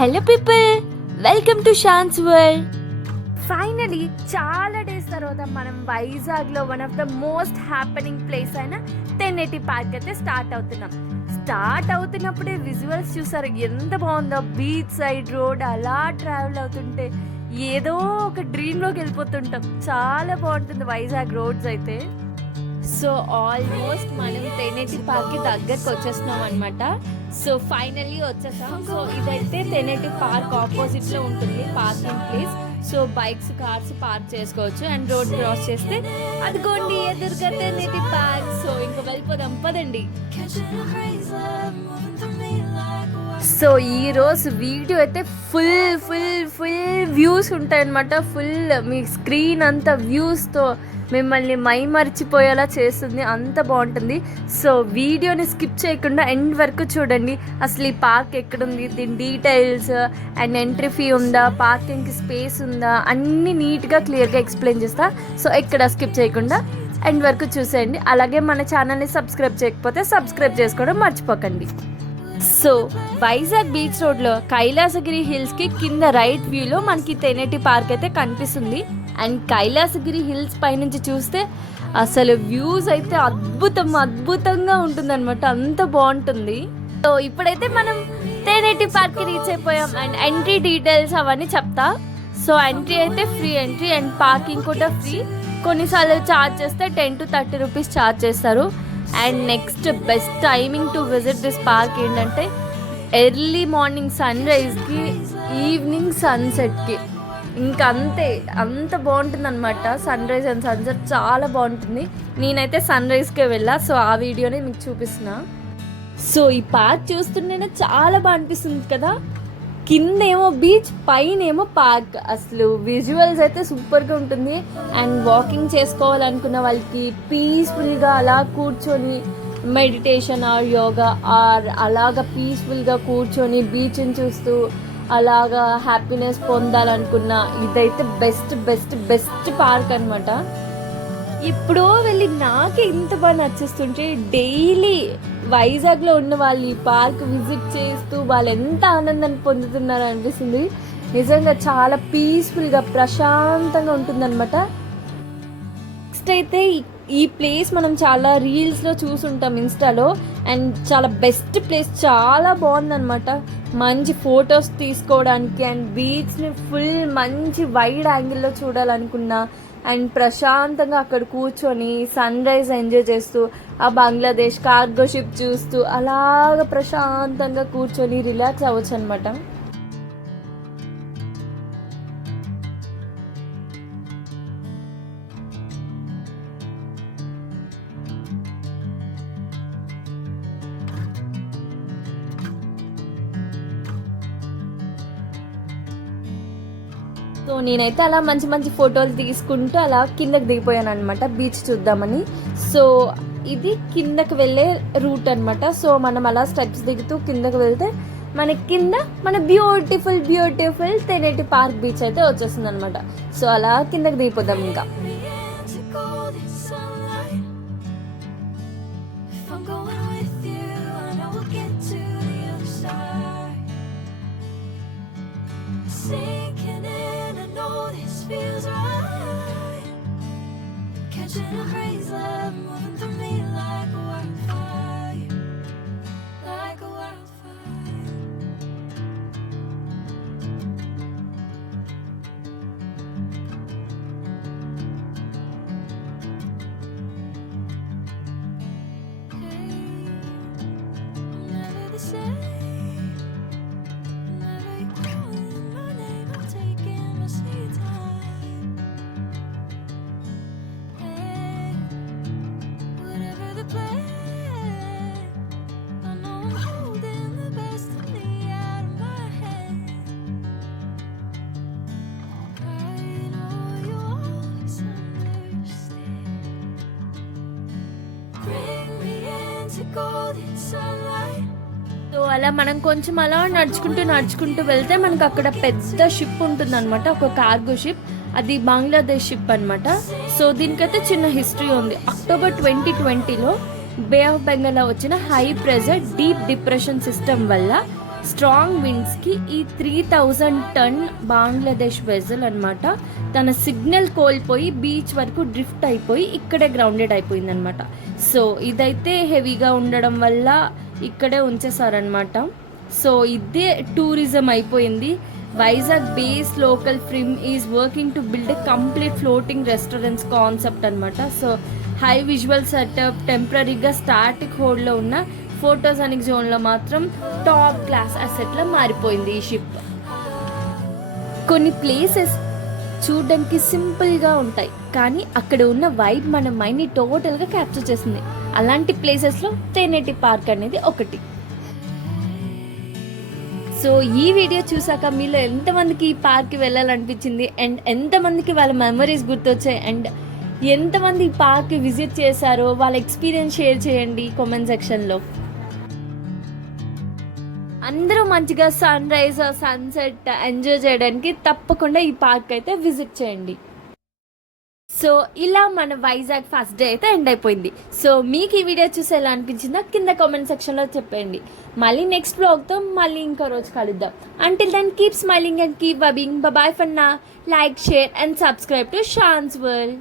Hello people, welcome to Shan's world. Finally చాలా days తర్వాత మనం వైజాగ్లో one of the most happening place అయిన తెన్నేటి పార్క్ అయితే స్టార్ట్ అవుతున్నప్పుడే విజువల్స్ చూసారు ఎంత బాగుందో. బీచ్ సైడ్ రోడ్ అలా ట్రావెల్ అవుతుంటే ఏదో ఒక డ్రీమ్లోకి వెళ్ళిపోతుంటాం. చాలా బాగుంటుంది వైజాగ్ రోడ్స్ అయితే. సో ఆల్మోస్ట్ మనం తెన్నేటి పార్క్కి దగ్గరకు వచ్చేస్తున్నాం అనమాట. సో ఫైనల్లీ వచ్చేసాం. సో ఇదైతే తెన్నేటి పార్క్ ఆపోజిట్లో ఉంటుంది parking place. So bikes cars park చేసుకోవచ్చు అండ్ రోడ్ క్రాస్ చేస్తే అదిగోండి ఎదురుగా తెన్నేటి పార్క్. సో ఇంకా వెళ్ళిపోదాం పదండి. సో ఈరోజు వీడియో అయితే ఫుల్ వ్యూస్ ఉంటాయన్నమాట. ఫుల్ మీ స్క్రీన్ అంతా వ్యూస్తో మిమ్మల్ని మైమరిచిపోయేలా చేస్తుంది, అంత బాగుంటుంది. సో వీడియోని స్కిప్ చేయకుండా ఎండ్ వరకు చూడండి. అసలు ఈ పార్క్ ఎక్కడుంది, దీని డీటెయిల్స్ అండ్ ఎంట్రీ ఫీ ఉందా, పార్కింగ్కి స్పేస్ ఉందా, అన్నీ నీట్గా క్లియర్గా ఎక్స్ప్లెయిన్ చేస్తా. సో ఎక్కడ స్కిప్ చేయకుండా ఎండ్ వరకు చూసేయండి. అలాగే మన ఛానల్ని సబ్స్క్రైబ్ చేయకపోతే సబ్స్క్రైబ్ చేసుకోవడం మర్చిపోకండి. సో వైజాగ్ బీచ్ రోడ్లో కైలాసగిరి హిల్స్కి కింద రైట్ వ్యూలో మనకి తెన్నేటి పార్క్ అయితే కనిపిస్తుంది. అండ్ కైలాసగిరి హిల్స్ పైనుంచి చూస్తే అసలు వ్యూస్ అయితే అద్భుతంగా ఉంటుందన్నమాట, అంత బాగుంటుంది. సో ఇప్పుడైతే మనం తెన్నేటి పార్క్కి రీచ్ అయిపోయాం. అండ్ ఎంట్రీ డీటెయిల్స్ అవన్నీ చెప్తా. సో ఎంట్రీ అయితే ఫ్రీ ఎంట్రీ అండ్ పార్కింగ్ కూడా ఫ్రీ. కొన్నిసార్లు ఛార్జ్ చేస్తే 10 to 30 రూపీస్ ఛార్జ్ చేస్తారు. And next best timing to visit this park ఏంటంటే ఎర్లీ మార్నింగ్ సన్ రైజ్కి, ఈవినింగ్ సన్సెట్కి. ఇంకా అంత బాగుంటుంది అనమాట. సన్ రైజ్ అండ్ సన్సెట్ చాలా బాగుంటుంది. నేనైతే సన్ రైజ్కే వెళ్ళా. సో ఆ వీడియోని మీకు చూపిస్తున్నా. సో ఈ పార్క్ చూస్తుంటేనే చాలా బాగా అనిపిస్తుంది కదా. కిందేమో బీచ్, పైన ఏమో పార్క్. అసలు విజువల్స్ అయితే సూపర్గా ఉంటుంది. అండ్ వాకింగ్ చేసుకోవాలనుకున్న వాళ్ళకి పీస్ఫుల్గా అలా కూర్చొని మెడిటేషన్ ఆర్ యోగా ఆర్ అలాగా పీస్ఫుల్గా కూర్చొని బీచ్ని చూస్తూ అలాగా హ్యాపీనెస్ పొందాలనుకున్న ఇదైతే బెస్ట్ పార్క్ అనమాట. ఇప్పుడు వెళ్ళి నాకే ఇంత బాగా నచ్చేస్తుంటే డైలీ వైజాగ్లో ఉన్న వాళ్ళు ఈ పార్క్ విజిట్ చేస్తూ వాళ్ళు ఎంత ఆనందాన్ని పొందుతున్నారో అనిపిస్తుంది. నిజంగా చాలా పీస్ఫుల్గా ప్రశాంతంగా ఉంటుందన్నమాట. నెక్స్ట్ అయితే ఈ ప్లేస్ మనం చాలా రీల్స్లో చూసుంటాం ఇన్స్టాలో. అండ్ చాలా బెస్ట్ ప్లేస్, చాలా బాగుందన్నమాట. మంచి ఫొటోస్ తీసుకోవడానికి అండ్ బీచ్ని ఫుల్ మంచి వైడ్ యాంగిల్లో చూడాలనుకున్నా అండ్ ప్రశాంతంగా అక్కడ కూర్చొని సన్ రైజ్ ఎంజాయ్ చేస్తూ ఆ బంగ్లాదేశ్ కార్గో షిప్ చూస్తూ అలాగ ప్రశాంతంగా కూర్చొని రిలాక్స్ అవ్వచ్చు అనమాట. సో నేనైతే అలా మంచి ఫోటోలు తీసుకుంటూ అలా కిందకి దిగిపోయాను అనమాట బీచ్ చూద్దామని. సో ఇది కిందకి వెళ్ళే రూట్ అనమాట. సో మనం అలా స్టెప్స్ దిగుతూ కిందకి వెళ్తే మనకి కింద మన బ్యూటిఫుల్ తెన్నేటి పార్క్ బీచ్ అయితే వచ్చేస్తుంది అనమాట. సో అలా కిందకి దిగిపోదాం. ఇంకా సో అలా మనం కొంచెం అలా నడుచుకుంటూ వెళ్తే మనకు అక్కడ పెద్ద షిప్ ఉంటుంది అనమాట, ఒక కార్గో షిప్. అది బంగ్లాదేశ్ షిప్ అనమాట. సో దీనికైతే చిన్న హిస్టరీ ఉంది. అక్టోబర్ 2020లో బే ఆఫ్ బెంగాల్లో వచ్చిన high pressure deep depression system వల్ల స్ట్రాంగ్ విండ్స్కి ఈ 3000 టన్ బంగ్లాదేశ్ వెజల్ అనమాట తన సిగ్నల్ కోల్పోయి బీచ్ వరకు డ్రిఫ్ట్ అయిపోయి ఇక్కడే గ్రౌండెడ్ అయిపోయింది అనమాట. సో ఇదైతే హెవీగా ఉండడం వల్ల ఇక్కడే ఉంచేసారనమాట. సో ఇదే టూరిజం అయిపోయింది. Vizag base local film is working to build a complete floating restaurants concept అనమాట. సో హై విజువల్ సెటప్, టెంపరీగా స్టాటిక్ హోల్డ్లో ఉన్న ఫోటోజానిక్ జోన్లో మాత్రం టాప్ క్లాస్ అసెట్లో మారిపోయింది ఈ షిప్. కొన్ని ప్లేసెస్ చూడడానికి సింపుల్గా ఉంటాయి కానీ అక్కడ ఉన్న వైబ్ మన మైండ్ని టోటల్గా క్యాప్చర్ చేస్తుంది. అలాంటి ప్లేసెస్లో తెనేటి పార్క్ అనేది ఒకటి. సో ఈ వీడియో చూసాక మీలో ఎంతమందికి ఈ పార్క్కి వెళ్ళాలనిపించింది అండ్ ఎంతమందికి వాళ్ళ మెమరీస్ గుర్తొచ్చాయి అండ్ ఎంతమంది ఈ పార్క్కి విజిట్ చేశారో వాళ్ళ ఎక్స్పీరియన్స్ షేర్ చేయండి కామెంట్ సెక్షన్లో. అందరూ మంచిగా సన్ రైజ్ సన్సెట్ ఎంజాయ్ చేయడానికి తప్పకుండా ఈ పార్క్ అయితే విజిట్ చేయండి. సో ఇలా మన వైజాగ్ ఫస్ట్ డే అయితే ఎండ్ అయిపోయింది. సో మీకు ఈ వీడియో చూసి ఎలా అనిపించిందో కింద కామెంట్ సెక్షన్లో చెప్పండి. మళ్ళీ నెక్స్ట్ బ్లాగ్తో మళ్ళీ ఇంకో రోజు కలుద్దాం. Until then keep smiling and keep vibing. Bye for now. Like, share and subscribe to Shan's world.